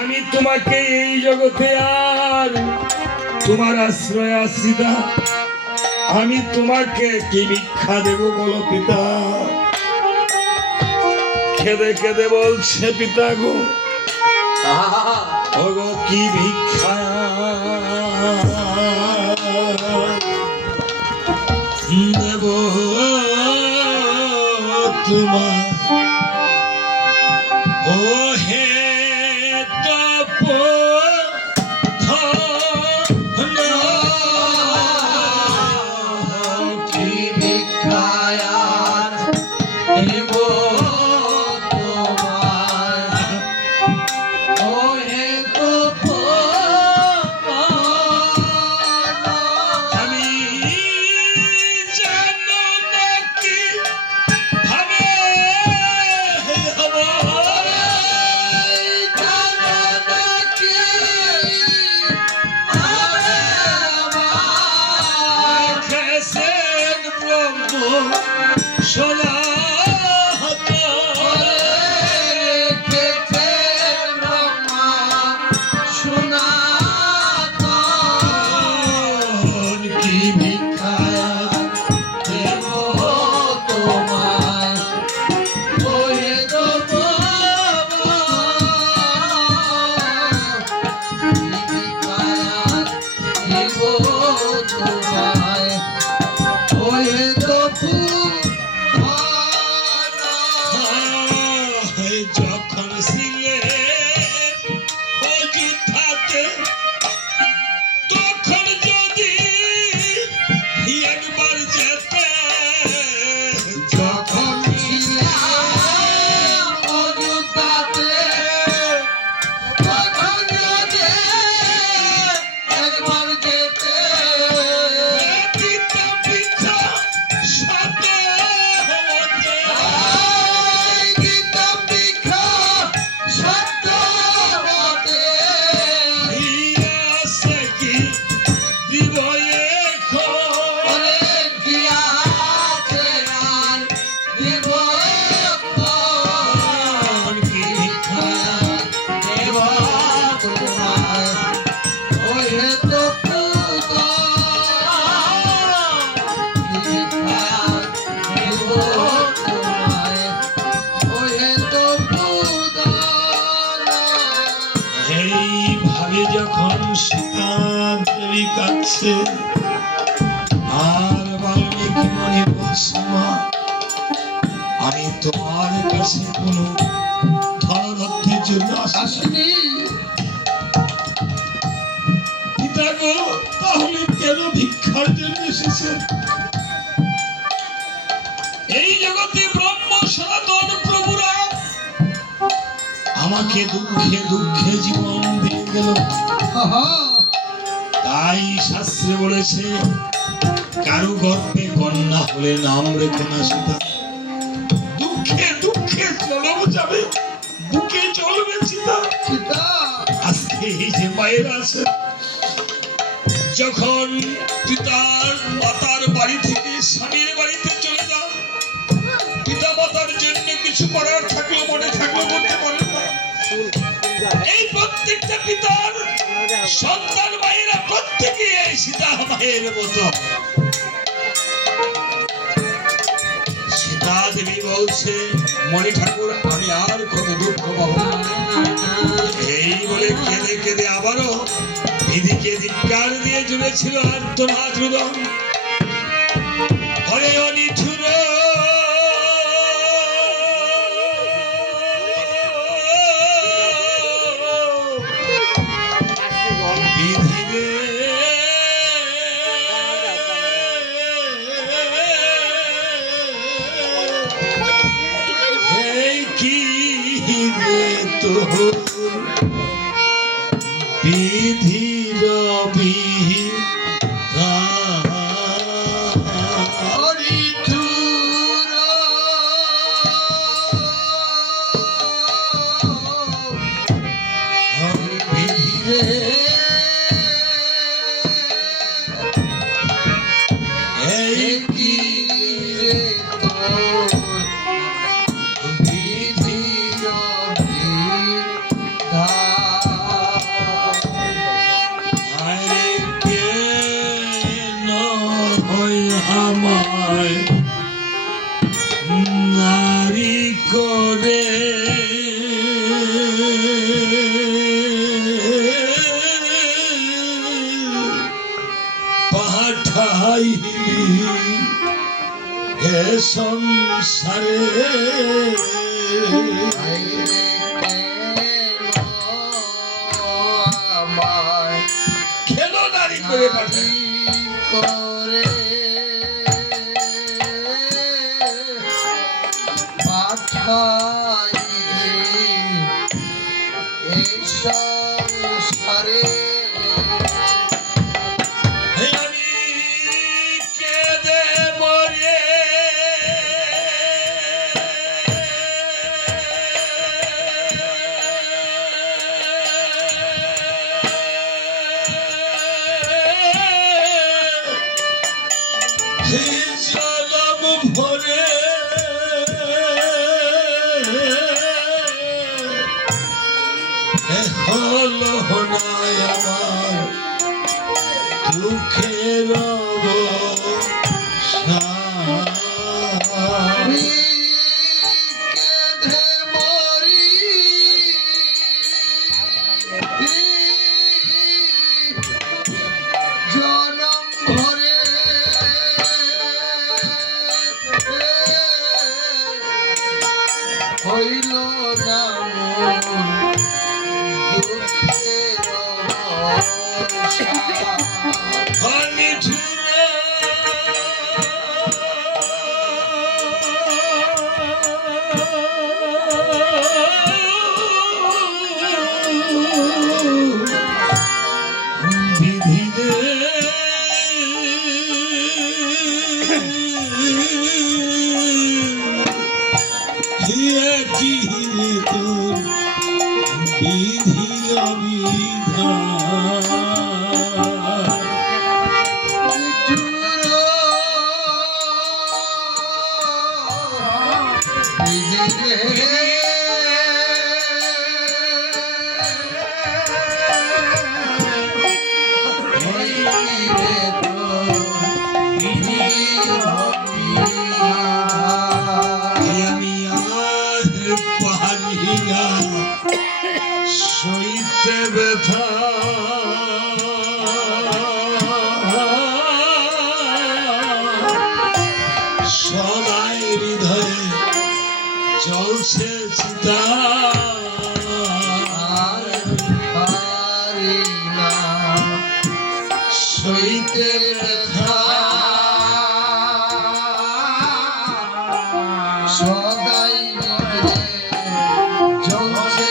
আমি তোমাকে এই জগতে আর তোমার আশ্রয় আসিদা, আমি তোমাকে কি ভিক্ষা দেব বলো পিতা? কেঁদে কেঁদে বলছে পিতা গো, ওগো কি ভিক্ষা দেব তোমার? ও হে যখন সীতাদেবী কাছে আর বাল্মীকি মনে বলছে, মা আমি তোমার কাছে কোনো ধনার্থের জন্য আসিনি পিতা গো, তাহলে কেন ভিক্ষার জন্য এসেছে? এই জগতে ব্রহ্ম সনাতন প্রভুরা আমাকে দুঃখে দুঃখে জীবন দিয়ে গেল। তাই শাস্ত্রে বলেছে, কারো গর্ভে কন্যা হলে নাম রেখে না সীতা। দুঃখে দুঃখে জন্ম যাবে, বুকে চলবে সীতা। আজকে এই যে মায়ের আছে, যখন পিতার মাতার বাড়ি থেকে স্বামীর বাড়িতে চলে যান, পিতা মাতার জন্য কিছু করার থাকলো মনে থাকলো করতে পারেন না। এই প্রত্যেকটা পিতার সন্তান মায়েরা প্রত্যেকে এই সীতা মায়ের মতো। সীতা দেবী বলছে, মনে ঠাকুর আমি আর কত দুঃখ পাবো। এই বলে কেঁদে কেঁদে আবারও বিধিকে ধিক্কার দিয়ে চলেছিল আর্তনাদ রুদন। হরে অনিঠুর বিধির আইলি হে সংসারে খেলো নারী করে পাঠায় দুঃখের জনম ভরে হইল না সইতে ব্যথা সদাই হৃদয়ে চলছে চিতা সইতে ব্যথা সদাই চলছে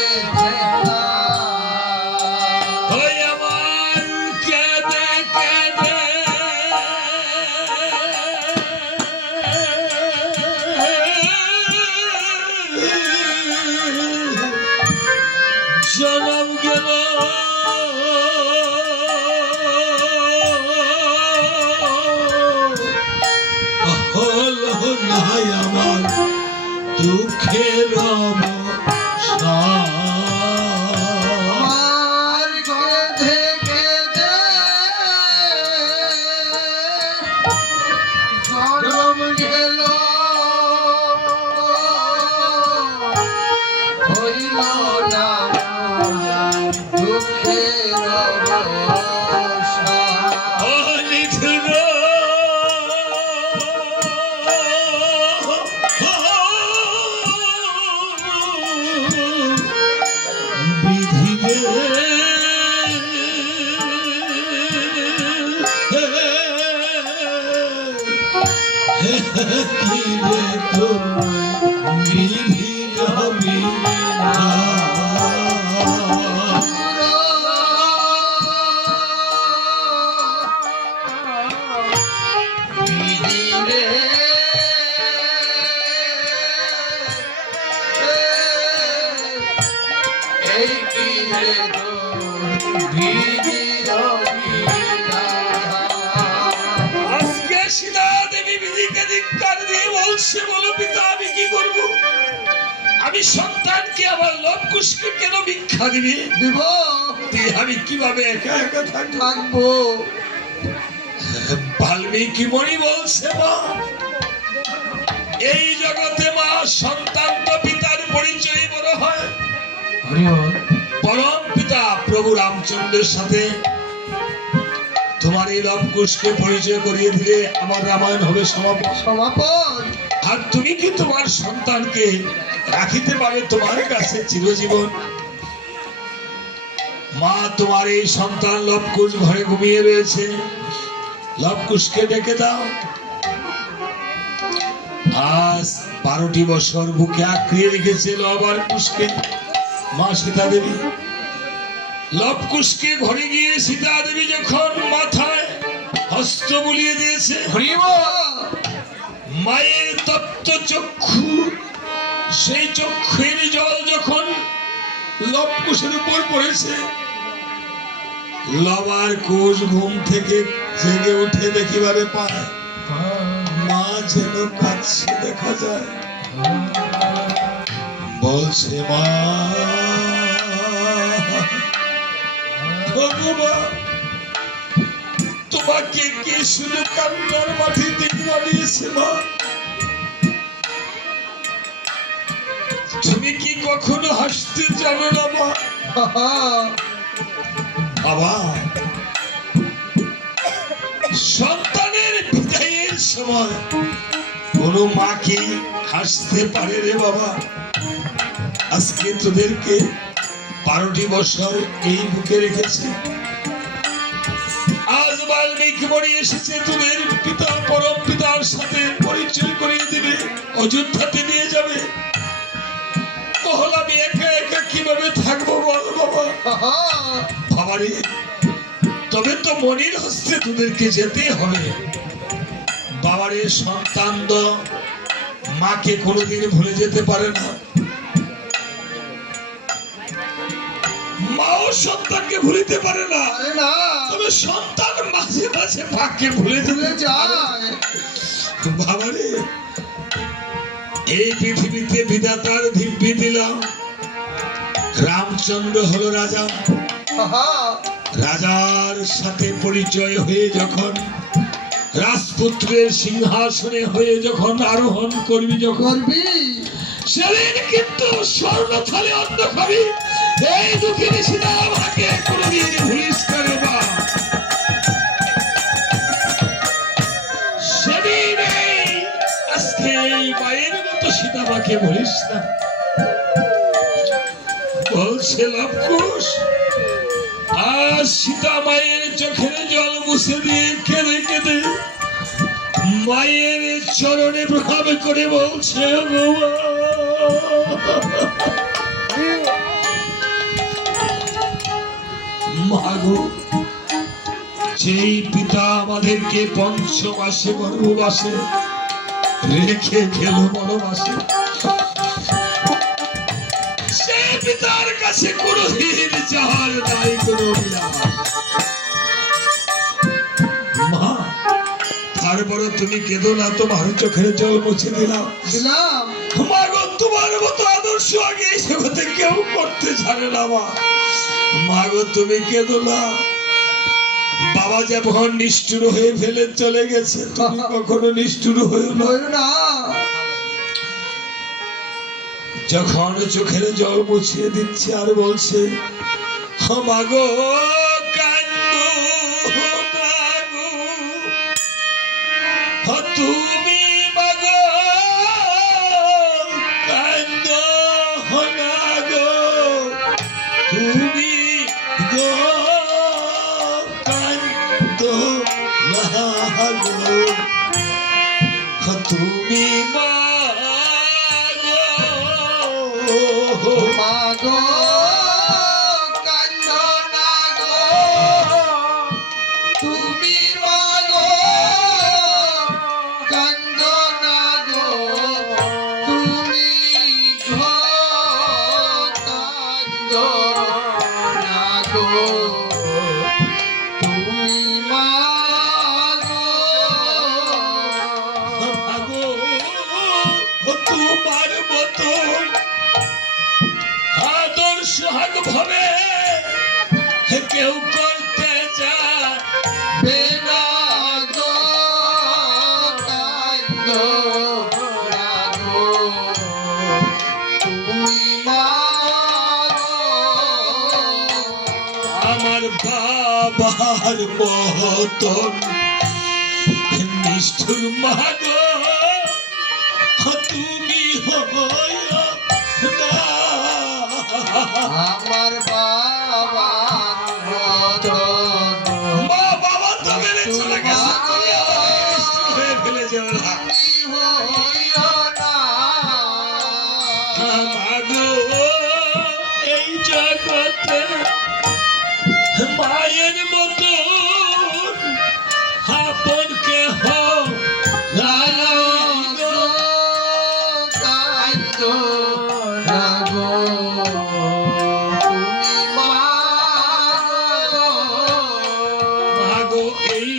জনম গেল হলো নাই আমার দুঃখের জনম গেল হইল না দুঃখের আজকে সীতা দেবী বিধিকে ধিক্কার দিয়ে বলছে, বলো পিতা আমি কি করব? আমি সন্তানকে আমার লবকুশকে কেন ভিক্ষা দিবি? দিব আমি কিভাবে একা একা থাকবো? বাল্মীকি মণি বলছে, মা এই জগতে মা সন্তান তো পিতার পরিচয় বড় হয়। পরম পিতা প্রভু রামচন্দ্রের সাথে তোমার এই লবকুশকে পরিচয় করিয়ে দিলে আমার রামায়ণ হবে সমাপন। সমাপন। আর তুমি কি তোমার সন্তানকে রাখিতে পারে তোমার কাছে চিরজীবন? মা, তোমার এই সন্তান লবকুশ ঘরে ঘুমিয়ে রয়েছে, লবকুশকে ডেকে দাও। আজ 12টি বছর বুকে আঁকড়িয়ে রেখেছে লব আর কুশকে মা সীতা দেবী। লবকুশকে ঘরে গিয়ে সীতা দেবী যখন মাথায় হস্ত বুলিয়ে দিয়েছে, মায়ের তপ্ত চক্ষু, সেই চক্ষুর জল যখন লবকুশের উপর পড়েছে, লবার কুশ ঘুম থেকে জেগে উঠে দেখিবারে পায় মা যেন কাছে দেখা যায়। বলছে, মা ভগবান, তোমাকে কে শুনে কান্নার মাটিতে বানিয়েছে? মা, তুমি কি কখনো হাসতে জানো না? মা, বাবা, সন্তানের বিদায়ের সময় কোন মা কি হাসতে পারে রে বাবা? আজকে তোদেরকে 12টি বছর এই বুকে রেখেছে, আজ বাল্মীকি মরি এসেছে, তোদের পিতা পরম পিতার সাথে পরিচয় করিয়ে দিবে, অযোধ্যাতে নিয়ে যাবে। আমি একা একা কিভাবে থাকবো বল বাবা? বাবারে, তবে তো মনির হস্তে তোদেরকে যেতে হবে। বাবারে, সন্তান তো মাকে কোনোদিন ভুলে যেতে পারে না, মাও সন্তানকে ভুলিতে পারে না, তবে সন্তান মাঝে মাঝে মাকে ভুলে যায়। বাবারে, এই পৃথিবীতে বিধাতার দিব্যি দিলাম, রামচন্দ্র হলো রাজা। রাজার সাথে পরিচয় হয়ে যখন রাজপুত্রের সিংহাসনে হয়ে যখন আরোহণ করবি, যখন সেদিন কিন্তু স্বর্ণ থালে অন্ন খাবি। এই দুঃখিনী সীতা আমাকে কোনোদিন ভুলিস করে বা সেদিন আজকে এই মায়ের মতো সীতা মাকে ভুলিস না। বলছে লবকুশ, আর সীতা মায়ের চোখের জল মুছে দিয়ে কেঁদে কেঁদে মায়ের চরণে প্রণাম করে বলছে, মাগো, যেই পিতা আমাদেরকে 5 মাসে গর্ভবাসে রেখে গেল বনবাসে, সে পিতার কাছে কোনদিন যাওয়ার নাই কোনো বিলাস। মা, তারপরে তুমি কেঁদো না, তোমার চোখের জল মুছে দিলাম। মাগো, তোমার মতো আদর্শ আগে এই জগতে কেউ করতে জানে না। মাগো, তুমি কেঁদো না। বাবা যখন নিষ্ঠুর হয়ে ফেলে চলে গেছে, তুমি কখনো নিষ্ঠুর হয়েও না। যখন চোখের জল মুছিয়ে দিচ্ছে আর বলছে, মাগো কান্দো না গো, তুমি মাগো কান্দো না গো, তুমি গো কান্দো না গো, তুমি মাগো কান্দো না গো, তুমি মাগো কান্দো না গো, তুমি গো কান্দো না গো, তুমি মাগো। তোমার মতো সোহাগ ভাবে কেউ করতে যাবে না গো, কান্দো না গো, তুমি মাগো। আমার বাবার মতন নিষ্ঠুর মা গো তুমি হইও না। আমার বাবা মতন মা বাবা তো মেরে চলে গেছে, তুমি আমাকে নিষ্ঠুর হয়ে ফেলে যেও না। হইও না। মাগো এই জগতে মায়ের মতো আপন কেহ নাই গো। তাই তো না গো, তুমি মা গো। মাগো এই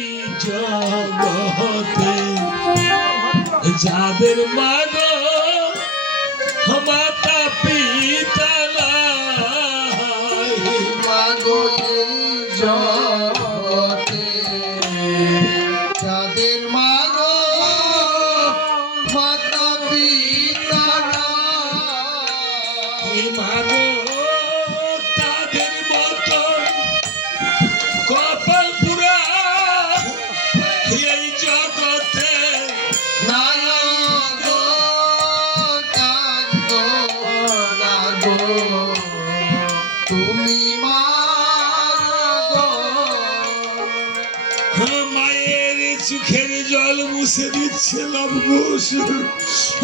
জগতে যাদের মাগো মাতা পিতা নাই, মাগো এই জগতে যাদের মাগো মাতা পিতা নাই, মাগো তাদের মতো কপাল পুরা এই জগতে নাই গো, তাই তো না গো, তুমি মা গো। মায়ের চোখের জল মুছে দিচ্ছে লবকুশ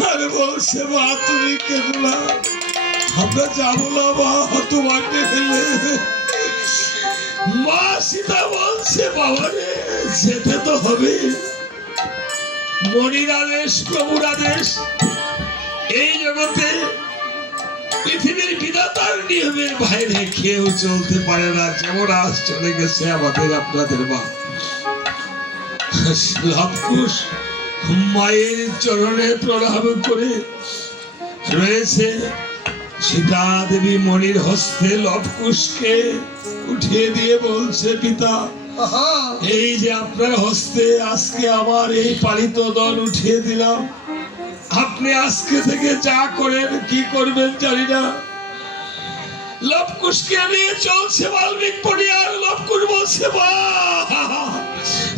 আর বলছে মা তুমি কেঁদো না, আমরা যাবো না মা তোমাকে ফেলে। মা সীতা বলছে বাবা রে যেতে তো হবে, মনির আদেশ প্রভুর আদেশ, এই জগতে পৃথিবীর বিধাতার নিয়মের বাইরে কেউ চলতে পারে না। যেমন আজ চলে গেছে আমাদের আপনাদের মা লবকুশ, মায়ের চরণে প্রণাম করে রয়েছে। সীতা দেবী মনির হস্তে লবকুশকে উঠিয়ে দিয়ে বলছে পিতা এই যে আপনার হস্তে আজকে আমার এই পালিত দল উঠিয়ে দিলাম, আপনি আজকে থেকে যা করেন কি করবেন জানি না। লবকুশকে নিয়ে চলছে বাল্মিক পরিবার। লবকুশ বলছে মা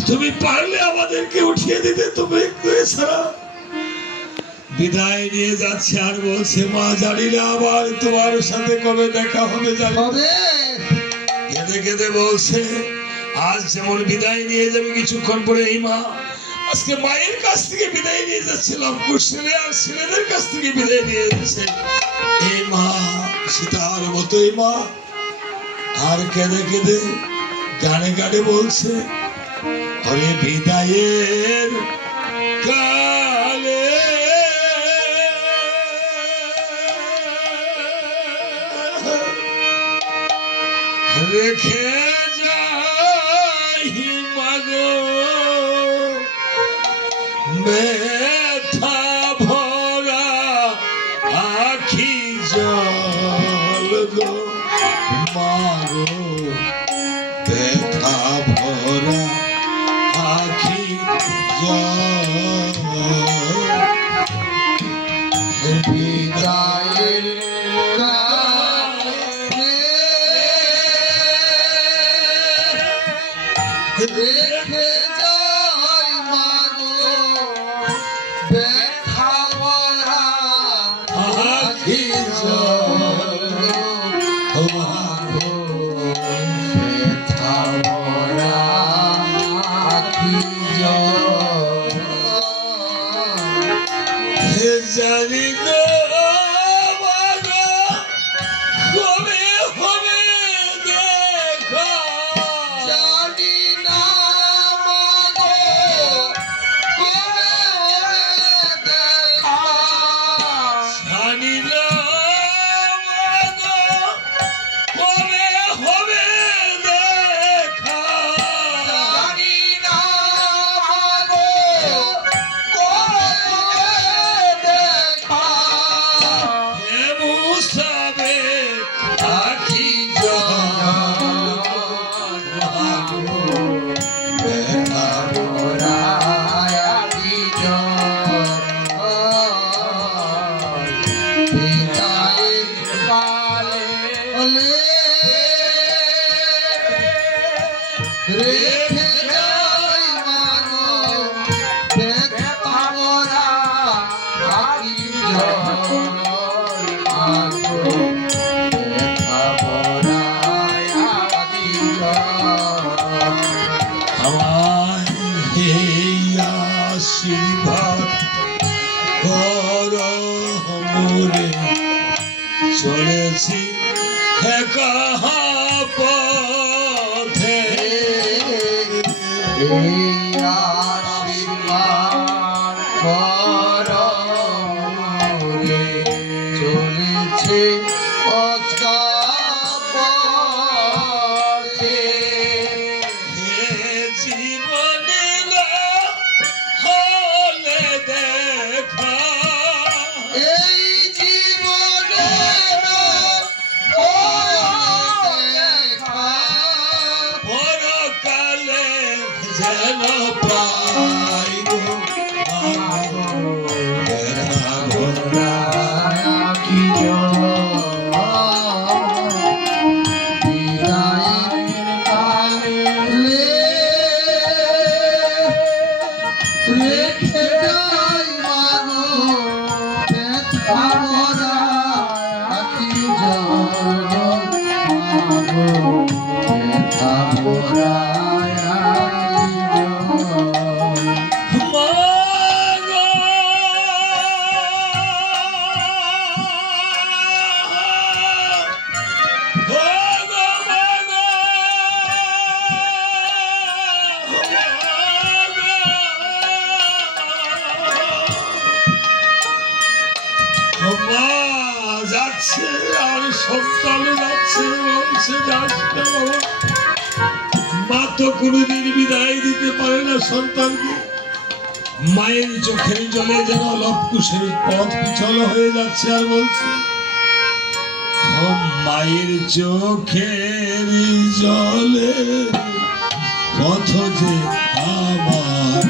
তুমি পারলে আমাদেরকে উঠিয়ে দিতে, তুমি ছাড়া বিদায় নিয়ে যাচ্ছে আর বলছে মা জানি না আবার তোমার সাথে কবে দেখা হবে জানি না। হবে কেঁদে কেঁদে বলছে আজ যেমন বিদায় নিয়ে যাবে কিছুক্ষণ পরে এই মা আজকে মায়ের কাছ থেকে বিদায় নিয়ে যাচ্ছে লবকুশ, ছেলে আর ছেলেদের কাছ থেকে বিদায় নিয়ে যাচ্ছে এই মা সীতার মতোই মা। আর কেঁদে কেঁদে গানে গানে বলছে হরে বিদায়ের কালে রেখে যাই মাগো ব্যথা ভরা আখি জল গো মাগো ব্যথা ভরা আখি জল বিদায়ের কালে রেখে যাই মাগো ব্যথা ভরা আখি জল মাগো ব্যথা ভরা আখি জল। জানি না মাগো কবে হবে দেখা, জানি না মা রেখে যাই মাগো ব্যথা ভরা আখি জল মাগো ব্যথা ভরা আখি জল আমার হেয়া আশীর্বাদ কর মোরে চলেছি একা পথে এই আশীর্বাদ করো রে চলেছে অকা পথে হে জীবনে না হলে দেখা এই জীবনে দেখা পরকালে যেন পাই গো দেখা ভরা কি বিদায়ের কালে রেখে যাই মাগো ব্যথা ভরা আখি জল মাগো ব্যথা ভরা আখি জল মাগো মাগো মাগো মা যাচ্ছে আর সন্তান যাচ্ছে বংশে যাচ্ছে বাবা মা তো কোনোদিন বিদায় দিতে পারে না সন্তানকে মায়ের চোখের জলে যেন লবকুশের পথ পিছল হয়ে যাচ্ছে আর বলছে ও মায়ের চোখের জলে পথ যে আমার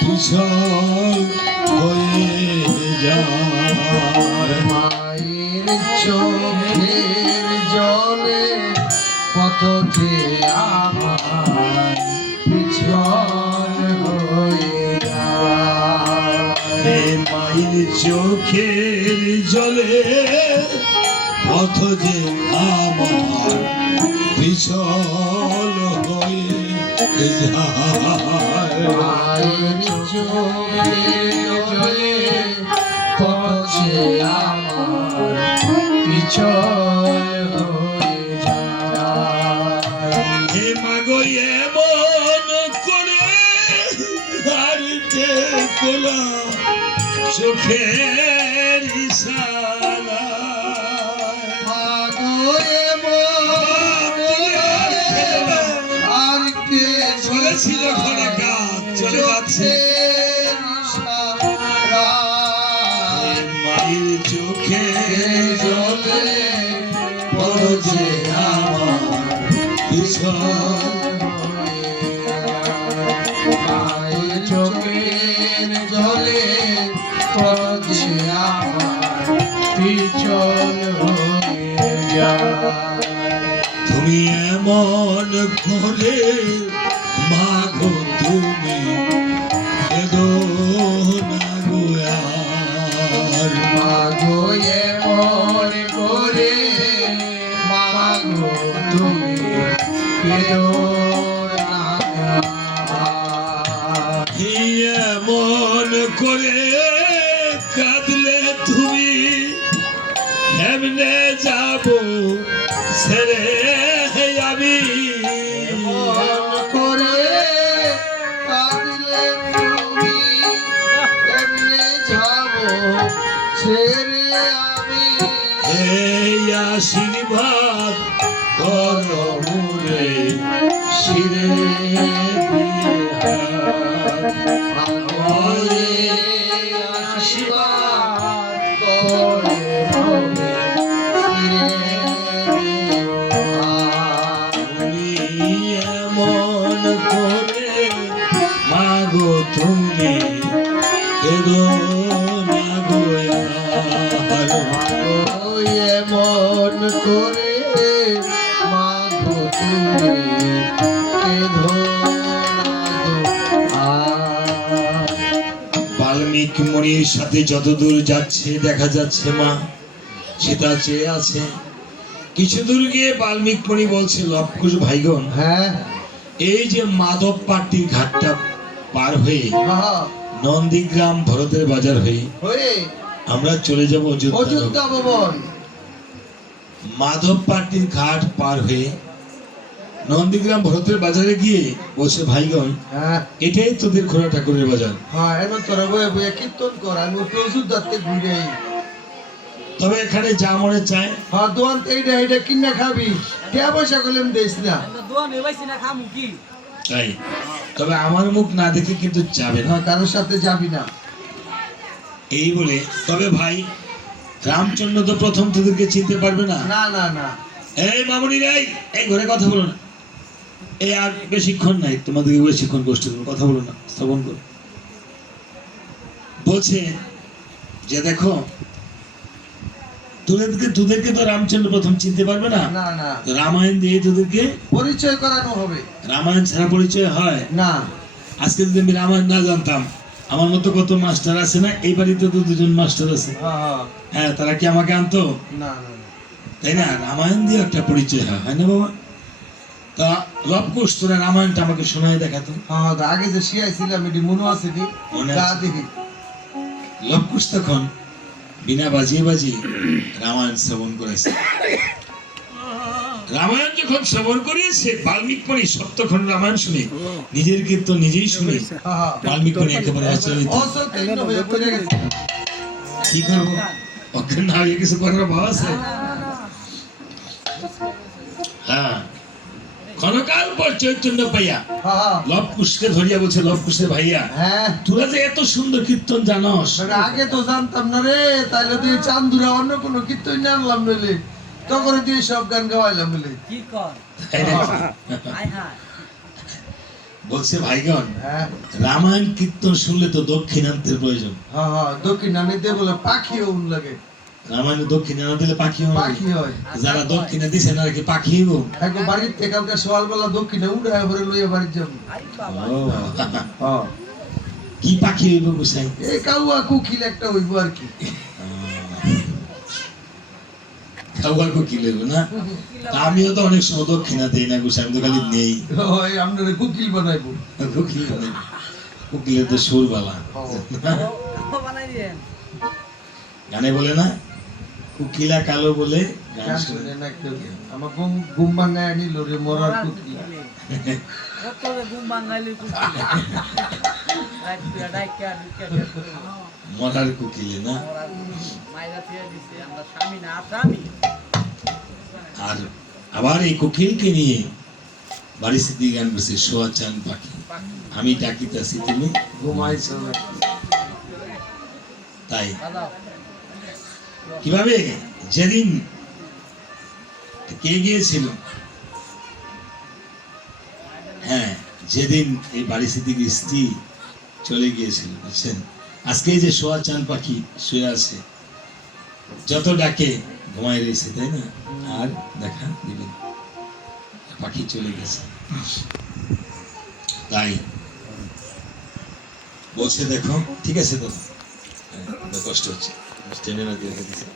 পিছল হয়ে যায় মায়ের চোখের জলে কত যে আমার পিছন হয়ে যায় হে মায়ের চোখের জলে পথ যে আমার পিছল হয়ে যায় মায়ের চোখের জলে কত যে আমার পিছন হয়ে যায় হে মাগো এমন করে হারিতে কোলা চোখের ইশারা আর কে চলেছি যখন একা চলে যাচ্ছে মায়ের চোখে জলে বড় যে আমার পিছন মায়ের চোখের জলে পড়ছে আমার পিছন হয়ে যায় তুমি এমন করে মাগো তুমি কেদো না গো আর মাগো এমন করে মাগো তুমি কেদো না এমন করে কাঁদলে তুমি কেমনে যাব ছেড়ে আমি মন করে কাঁদলে তুমি এমনে যাব ছেড়ে আমি এই আশীর্বাদ কর মুরে শিরে দিয়ে আমারে আশীর্বাদ করে হবে ফিরে তুমি এমন করে মাগো তুমি কেদো না গো আর এমন করে তুমি কেঁদো না গো বাল্মীকি মুনির সাথে যতদূর যাচ্ছে দেখা যাচ্ছে মা সীতা চেয়ে আছে। কিছু দূর গিয়ে বাল্মীকি মুনি বলছে, লবকুশ ভাইগণ, হ্যাঁ এই যে মাধব পাট্টির ঘাটটা পার হয়ে হ্যাঁ নন্দীগ্রাম ভরতের বাজার হয়ে হয়ে আমরা চলে যাব অযোধ্যা। অযোধ্যা ভবন মাধব পাট্টির ঘাট পার হয়ে নন্দীগ্রাম ভরতের বাজারে গিয়ে বলছে, ভাইগণ, হ্যাঁ এটাই তোদের ঘোড়া ঠাকুরের বাজার। হ্যাঁ এমন তোরা বয়ে বয়ে কীর্তন কর, আমি একটু অযোধ্যাতে ঘুরে আই। তবে এখানে যা মনে চায় হ্যাঁ দোয়ান এইটা এইটা কিনা খাবি, টাকা পয়সা করলাম দিস না। তাই, তবে আমার মুখ না দেখে কিন্তু যাবে না। হ্যাঁ কারোর সাথে যাবি না। এই বলে, তবে ভাই রামচন্দ্র তো প্রথম তোদেরকে চিনতে পারবে না। না না না এই মামুনি নাই, এই ঘরে কথা বলো না। এই আর বেশিক্ষণ নাই, তোমাদেরকে বেশিক্ষণ কষ্ট করো, কথা বলো না, শ্রবণ করো। বলছে যে দেখো, তোদেরকে তো রামচন্দ্র প্রথম চিনতে পারবে না। না না রামায়ণ দিয়ে তোদেরকে পরিচয় করানো হবে রামায়ণ ছাড়া পরিচয় হয় না। আজকে যদি আমি রামায়ণ না জানতাম, আমার মতো কত মাস্টার আছে না, এই বাড়িতে তো দুজন মাস্টার আছে, হ্যাঁ হ্যাঁ, তারা কি আমাকে আনতো? না না না। তাই না? রামায়ণ দিয়ে একটা পরিচয় হয়, হয় না বাবা? তা লবকুশ, তোরা রামায়ণটা আমাকে শোনায় দেখাতো। হ্যাঁ আগে যে শিয়াইছিলাম এটি মনে আছে নি, মনে গা আছে। দেখি। লবকুশ তখন বিনা বাজিয়ে বাজিয়ে রামায়ণ শ্রবণ করেছে। রামায়ণ যখন শ্রবণ করিয়েছে, বাল্মীকি মুনি সপ্তখন রামায়ণ শুনে নিজের কীর্তন নিজেই শুনে হ্যাঁ বাল্মীকি মুনি একেবারে আচরিত। অসল তিন হয়ে পড়ে গেছে। কি করবো, ওকে না হয়ে কিছু করার ভাব আছে? হ্যাঁ, ক্ষণকাল পর চৈতন্য পাইয়া হ্যাঁ লবকুশকে ধরিয়া বলছে, লবকুশের ভাইয়া, হ্যাঁ তোরা যে এত সুন্দর কীর্তন জানস, আগে তো জানতাম না রে, তাইলে তুই চান্দুরা অন্য কোনো কীর্তন না আনলাম বলে, তখন তুই সব গান গাওয়াইলাম বলে। তাই নাকি? বলছে, ভাইগণ, হ্যাঁ রামায়ণ কীর্তন শুনলে তো দক্ষিণান্তের প্রয়োজন। হ্যাঁ হ্যাঁ দক্ষিণ আনিতে বলে পাখিও উন লাগে, রামায়ণে দক্ষিণা না দিলে পাখি হবে। পাখি হয়। যারা দক্ষিণা দিছে না কি পাখি হইব? এখন বাড়ির থেকে কালকে সকালবেলা দক্ষিণে উড়ে ভরে লইয়া বাড়ি যাবো। ও, হ্যাঁ কি পাখি হইব গুসাই? এই কাউয়া কুকিল একটা হইব আর কি। খাওয়ার কি লইব না? তা আমিও তো অনেক সময় দক্ষিণা দেই না গুসাই, আমি তো খালি নেই। ওই আপনারা কুকিল বানাইবো। কোকিল বলে, কোকিলের তো সুরবালা। গানে বলে না, কুকিলা কালো বলে গান গান শুনে। শুনে না কেউ। আমার ঘুম ভাঙায় নিল রে মরার কুকিল। মরার কোকিলে না। আর আবার এই কোকিলকে নিয়ে বাড়ি সিদ্ধি গান করছে, সোয়া চান পাখি আমি ডাকিতাছি তুমি ঘুমাইছো না। তাই। কিভাবে যেদিন কে গিয়েছিল, হ্যাঁ, যেদিন এই বাড়ি সিদ্দিক স্ত্রী চলে গিয়েছিল, বুঝছেন, আজকে এই যে সোয়া চান পাখি শুয়ে আছে, যত ডাকে ঘুমায় রয়েছে, তাই না? আর দেখা দিবেন পাখি চলে গেছে। তাই বলছে, দেখো ঠিক আছে তো, কষ্ট হচ্ছে, টেনে না দিয়ে রেখে দিছে।